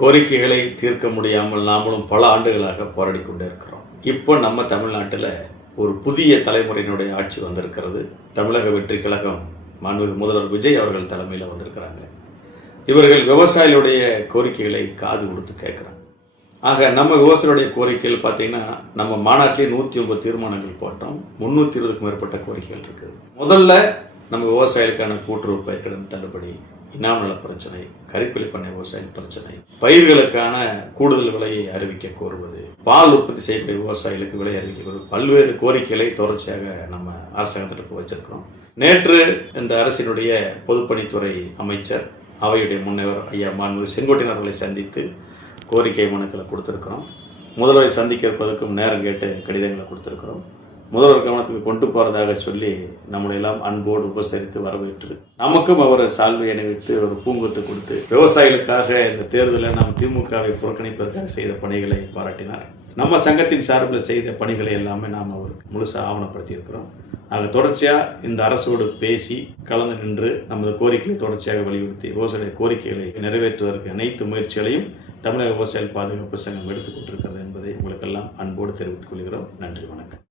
கோரிக்கைகளை தீர்க்க முடியாமல் நாமளும் பல ஆண்டுகளாக போராடி கொண்டே இருக்கிறோம். இப்போ நம்ம தமிழ்நாட்டில் ஒரு புதிய தலைமுறையினுடைய ஆட்சி வந்திருக்கிறது. தமிழக வெற்றி கழகம் மாண்புமிகு முதல்வர் விஜய் அவர்கள் தலைமையில் வந்திருக்கிறாங்க. இவர்கள் விவசாயிகளுடைய கோரிக்கைகளை காது கொடுத்து கேட்குறாங்க. ஆக நம்ம விவசாயிகளுடைய கோரிக்கைகள் பார்த்தீங்கன்னா, நம்ம மாநாட்டிலே 109 தீர்மானங்கள் போட்டோம். 320க்கும் மேற்பட்ட கோரிக்கைகள் இருக்குது. முதல்ல நம்ம விவசாயிகளுக்கான கூட்டுறவு பயிர்க்கடன் தள்ளுபடி, இனாம் நல பிரச்சனை, கறிக்கொல்லி பண்ணை விவசாயிகள் பிரச்சனை, பயிர்களுக்கான கூடுதல் விலையை அறிவிக்க கோருவது, பால் உற்பத்தி செய்யக்கூடிய விவசாயிகளுக்கு விலை அறிவிக்க கோருவது, பல்வேறு கோரிக்கைகளை தொடர்ச்சியாக நம்ம அரசாங்கத்திற்கு வச்சிருக்கிறோம். நேற்று இந்த அரசினுடைய பொதுப்பணித்துறை அமைச்சர், அவையுடைய முன்னவர் ஐயா மாண்புமிகு செங்கோட்டையன் அவர்களை சந்தித்து கோரிக்கை மனுக்களை கொடுத்துருக்கிறோம். முதல்வரை சந்திக்க இருப்பதற்கும் நேரம் கேட்டு கடிதங்களை கொடுத்துருக்கிறோம். முதல்வர் கவனத்துக்கு கொண்டு போகிறதாக சொல்லி நம்மளையெல்லாம் அன்போடு உபசரித்து வரவேற்று நமக்கும் அவர் சால்வை அணிவித்து ஒரு பூங்கொத்து கொடுத்து விவசாயிகளுக்காக இந்த தேர்தலில் நாம் திமுகவை புறக்கணிப்பதற்காக செய்த பணிகளை பாராட்டினார். நம்ம சங்கத்தின் சார்பில் செய்த பணிகளை எல்லாமே நாம் அவருக்கு முழுசாக ஆவணப்படுத்தி இருக்கிறோம். ஆக தொடர்ச்சியாக இந்த அரசோடு பேசி கலந்து நின்று நமது கோரிக்கைகளை தொடர்ச்சியாக வலியுறுத்தி விவசாய கோரிக்கைகளை நிறைவேற்றுவதற்கு அனைத்து முயற்சிகளையும் தமிழக விவசாயிகள் பாதுகாப்பு சங்கம் எடுத்துக் கொண்டிருக்கிறது என்பதை உங்களுக்கெல்லாம் அன்போடு தெரிவித்துக் கொள்கிறோம். நன்றி, வணக்கம்.